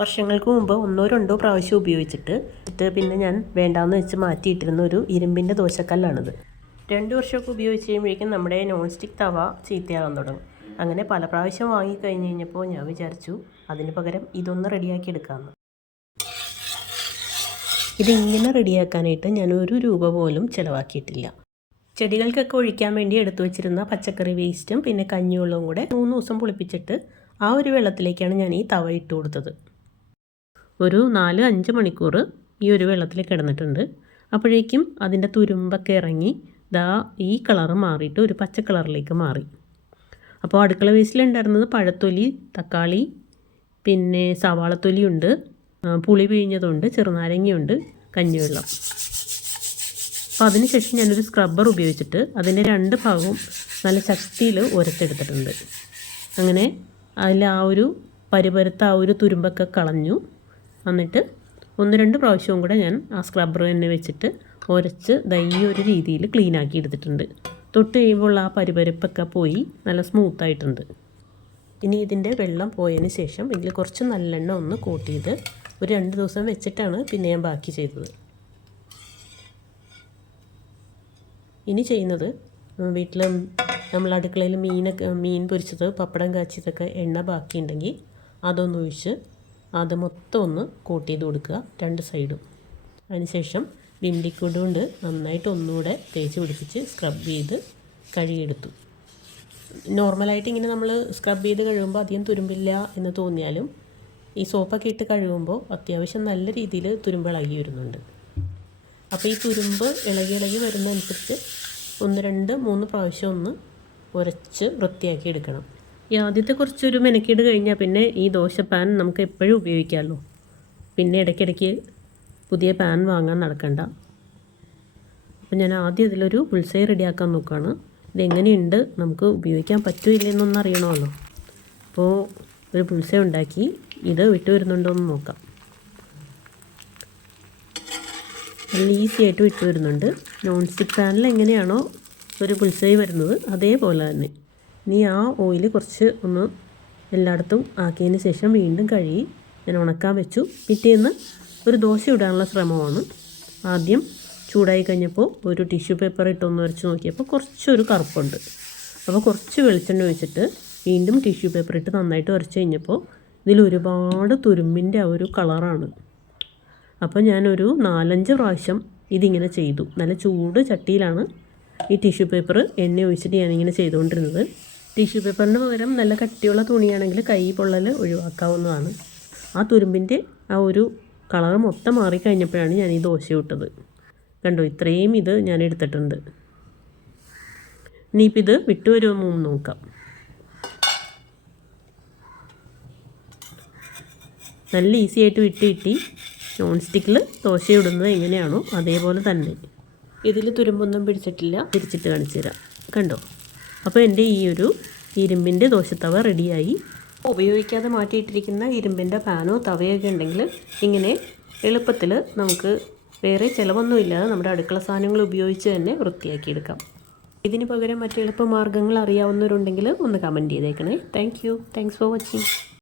വർഷങ്ങൾക്ക് മുമ്പ് 1-2 പ്രാവശ്യം ഉപയോഗിച്ചിട്ട് പിന്നെ ഞാൻ വേണ്ടാന്ന് വെച്ച് മാറ്റിയിട്ടിരുന്ന ഒരു ഇരുമ്പിൻ്റെ ദോശക്കല്ലാണിത്. 2 വർഷമൊക്കെ ഉപയോഗിച്ച് കഴിയുമ്പോഴേക്കും നമ്മുടെ നോൺ സ്റ്റിക്ക് തവ ചീത്തയാകാൻ തുടങ്ങും. അങ്ങനെ പല പ്രാവശ്യം വാങ്ങിക്കഴിഞ്ഞ് കഴിഞ്ഞപ്പോൾ ഞാൻ വിചാരിച്ചു അതിന് പകരം ഇതൊന്ന് റെഡിയാക്കി എടുക്കാമെന്ന്. ഇതിങ്ങനെ റെഡിയാക്കാനായിട്ട് ഞാൻ 1 രൂപ പോലും ചിലവാക്കിയിട്ടില്ല. ചെടികൾക്കൊക്കെ ഒഴിക്കാൻ വേണ്ടി എടുത്തു വെച്ചിരുന്ന പച്ചക്കറി വേസ്റ്റും പിന്നെ കഞ്ഞിവെള്ളവും കൂടെ 3 ദിവസം പുളിപ്പിച്ചിട്ട് ആ ഒരു വെള്ളത്തിലേക്കാണ് ഞാൻ ഈ തവ ഇട്ട് കൊടുത്തത്. ഒരു 4-5 മണിക്കൂർ ഈ ഒരു വെള്ളത്തിൽ കിടന്നിട്ടുണ്ട്. അപ്പോഴേക്കും അതിൻ്റെ തുരുമ്പൊക്കെ ഇറങ്ങി ഈ കളറ് മാറിയിട്ട് ഒരു പച്ച കളറിലേക്ക് മാറി. അപ്പോൾ അടുക്കള വേസ്റ്റിലുണ്ടായിരുന്നത് പഴത്തൊലി, തക്കാളി, പിന്നെ സവാളത്തൊലിയുണ്ട്, പുളി പിഴിഞ്ഞതുണ്ട്, ചെറുനാരങ്ങയുണ്ട്, കഞ്ഞിവെള്ളം. അപ്പോൾ അതിനുശേഷം ഞാനൊരു സ്ക്രബ്ബർ ഉപയോഗിച്ചിട്ട് അതിൻ്റെ 2 ഭാഗവും നല്ല ശക്തിയിൽ ഉരച്ചെടുത്തിട്ടുണ്ട്. അങ്ങനെ അതിൽ ആ ഒരു പരിപരുത്ത ആ ഒരു തുരുമ്പൊക്കെ കളഞ്ഞു. എന്നിട്ട് 1-2 പ്രാവശ്യവും കൂടെ ഞാൻ ആ സ്ക്രബ്ബർ തന്നെ വെച്ചിട്ട് ഉരച്ച് ഈ ഒരു രീതിയിൽ ക്ലീനാക്കി എടുത്തിട്ടുണ്ട്. തൊട്ട് കഴിയുമ്പോൾ ആ പരിപരുപ്പൊക്കെ പോയി നല്ല സ്മൂത്തായിട്ടുണ്ട്. ഇനി ഇതിൻ്റെ വെള്ളം പോയതിന് ശേഷം ഇതിൽ കുറച്ച് നല്ലെണ്ണ ഒന്ന് കോട്ട് ചെയ്ത് ഒരു 2 ദിവസം വെച്ചിട്ടാണ് പിന്നെ ഞാൻ ബാക്കി ചെയ്തത്. ഇനി ചെയ്യുന്നത്, വീട്ടിൽ നമ്മൾ അടുക്കളയിൽ മീൻ പൊരിച്ചത്, പപ്പടം കാച്ചിയതൊക്കെ എണ്ണ ബാക്കിയുണ്ടെങ്കിൽ അതൊന്നൊഴിച്ച് അത് മൊത്തം ഒന്ന് കോട്ട് ചെയ്ത് കൊടുക്കുക 2 സൈഡും. അതിനുശേഷം വിം ലിക്വിഡ് കൊണ്ട് നന്നായിട്ട് ഒന്നുകൂടെ തേച്ച് പിടിപ്പിച്ച് സ്ക്രബ് ചെയ്ത് കഴുകിയെടുത്തു. നോർമലായിട്ട് ഇങ്ങനെ നമ്മൾ സ്ക്രബ് ചെയ്ത് കഴുകുമ്പോൾ അധികം തുരുമ്പില്ല എന്ന് തോന്നിയാലും ഈ സോപ്പൊക്കെ ഇട്ട് കഴുകുമ്പോൾ അത്യാവശ്യം നല്ല രീതിയിൽ തുരുമ്പ് ഇളകി വരുന്നുണ്ട്. അപ്പോൾ ഈ തുരുമ്പ് ഇളകി വരുന്നതനുസരിച്ച് 1-2-3 പ്രാവശ്യം ഒന്ന് ഉരച്ച് വൃത്തിയാക്കി എടുക്കണം. ഈ ആദ്യത്തെ കുറച്ചൊരു മെനക്കേട് കഴിഞ്ഞാൽ പിന്നെ ഈ ദോശ പാൻ നമുക്ക് എപ്പോഴും ഉപയോഗിക്കാമല്ലോ. പിന്നെ ഇടയ്ക്കിടയ്ക്ക് പുതിയ പാൻ വാങ്ങാൻ നടക്കണ്ട. അപ്പോൾ ഞാൻ ആദ്യം ഇതിലൊരു ബുൾസൈ റെഡിയാക്കാൻ നോക്കുകയാണ്. ഇതെങ്ങനെയുണ്ട്, നമുക്ക് ഉപയോഗിക്കാൻ പറ്റുമോ എന്നൊന്നും അറിയണമല്ലോ. അപ്പോൾ ഒരു ബുൾസൈ ഉണ്ടാക്കി ഇത് വിട്ടു വരുന്നുണ്ടോ എന്ന് നോക്കാം. നല്ല ഈസി ആയിട്ട് വിട്ടു വരുന്നുണ്ട്. നോൺ സ്റ്റിക്ക് പാനിൽ എങ്ങനെയാണോ ഒരു ബുൾസൈ വരുന്നത് അതേപോലെ തന്നെ. ഇനി ആ ഓയിൽ കുറച്ച് ഒന്ന് എല്ലായിടത്തും ആക്കിയതിന് ശേഷം വീണ്ടും കഴുകി ഞാൻ ഉണക്കാൻ വെച്ചു. പിറ്റേന്ന് ഒരു ദോശ ഇടാനുള്ള ശ്രമമാണ്. ആദ്യം ചൂടായി കഴിഞ്ഞപ്പോൾ ഒരു ടിഷ്യൂ പേപ്പർ ഇട്ടൊന്ന് ഉരച്ച് നോക്കിയപ്പോൾ കുറച്ചൊരു കറുപ്പുണ്ട്. അപ്പോൾ കുറച്ച് വെളിച്ചെണ്ണ ഒഴിച്ചിട്ട് വീണ്ടും ടിഷ്യൂ പേപ്പർ ഇട്ട് നന്നായിട്ട് ഉരച്ച് കഴിഞ്ഞപ്പോൾ ഇതിലൊരുപാട് തുരുമ്പിൻ്റെ ആ ഒരു കളറാണ്. അപ്പോൾ ഞാനൊരു 4-5 പ്രാവശ്യം ഇതിങ്ങനെ ചെയ്തു. നല്ല ചൂട് ചട്ടിയിലാണ് ഈ ടിഷ്യൂ പേപ്പർ എണ്ണ ഒഴിച്ചിട്ട് ഞാനിങ്ങനെ ചെയ്തുകൊണ്ടിരുന്നത്. ടിഷ്യൂ പേപ്പറിന് പകരം നല്ല കട്ടിയുള്ള തുണിയാണെങ്കിൽ കൈ പൊള്ളൽ ഒഴിവാക്കാവുന്നതാണ്. ആ തുരുമ്പിൻ്റെ ആ ഒരു കളർ മൊത്തം മാറിക്കഴിഞ്ഞപ്പോഴാണ് ഞാൻ ഈ ദോശ ഇട്ടത്. കണ്ടോ, ഇത്രയും ഇത് ഞാൻ എടുത്തിട്ടുണ്ട്. ഇനിയിപ്പോൾ ഇത് വിട്ടുവരുമോ എന്ന് നോക്കാം. നല്ല ഈസി ആയിട്ട് വിട്ട് നോൺ സ്റ്റിക്കിൽ ദോശ ഇടുന്നത് എങ്ങനെയാണോ അതേപോലെ തന്നെ. ഇതിൽ തുരുമ്പൊന്നും പിടിച്ചിട്ടില്ല. തിരിച്ചിട്ട് കാണിച്ചു തരാം. കണ്ടോ, അപ്പോൾ എൻ്റെ ഈ ഒരു ഇരുമ്പിൻ്റെ ദോശത്തവ റെഡിയായി. ഉപയോഗിക്കാതെ മാറ്റിയിട്ടിരിക്കുന്ന ഇരുമ്പിൻ്റെ പാനോ തവയൊക്കെ ഉണ്ടെങ്കിൽ ഇങ്ങനെ എളുപ്പത്തിൽ നമുക്ക് വേറെ ചിലവൊന്നുമില്ലാതെ നമ്മുടെ അടുക്കള സാധനങ്ങൾ ഉപയോഗിച്ച് തന്നെ വൃത്തിയാക്കിയെടുക്കാം. ഇതിന് പകരം മറ്റ് എളുപ്പമാർഗ്ഗങ്ങൾ അറിയാവുന്നവരുണ്ടെങ്കിൽ ഒന്ന് കമൻറ്റ് ചെയ്തേക്കണേ. Thanks for watching.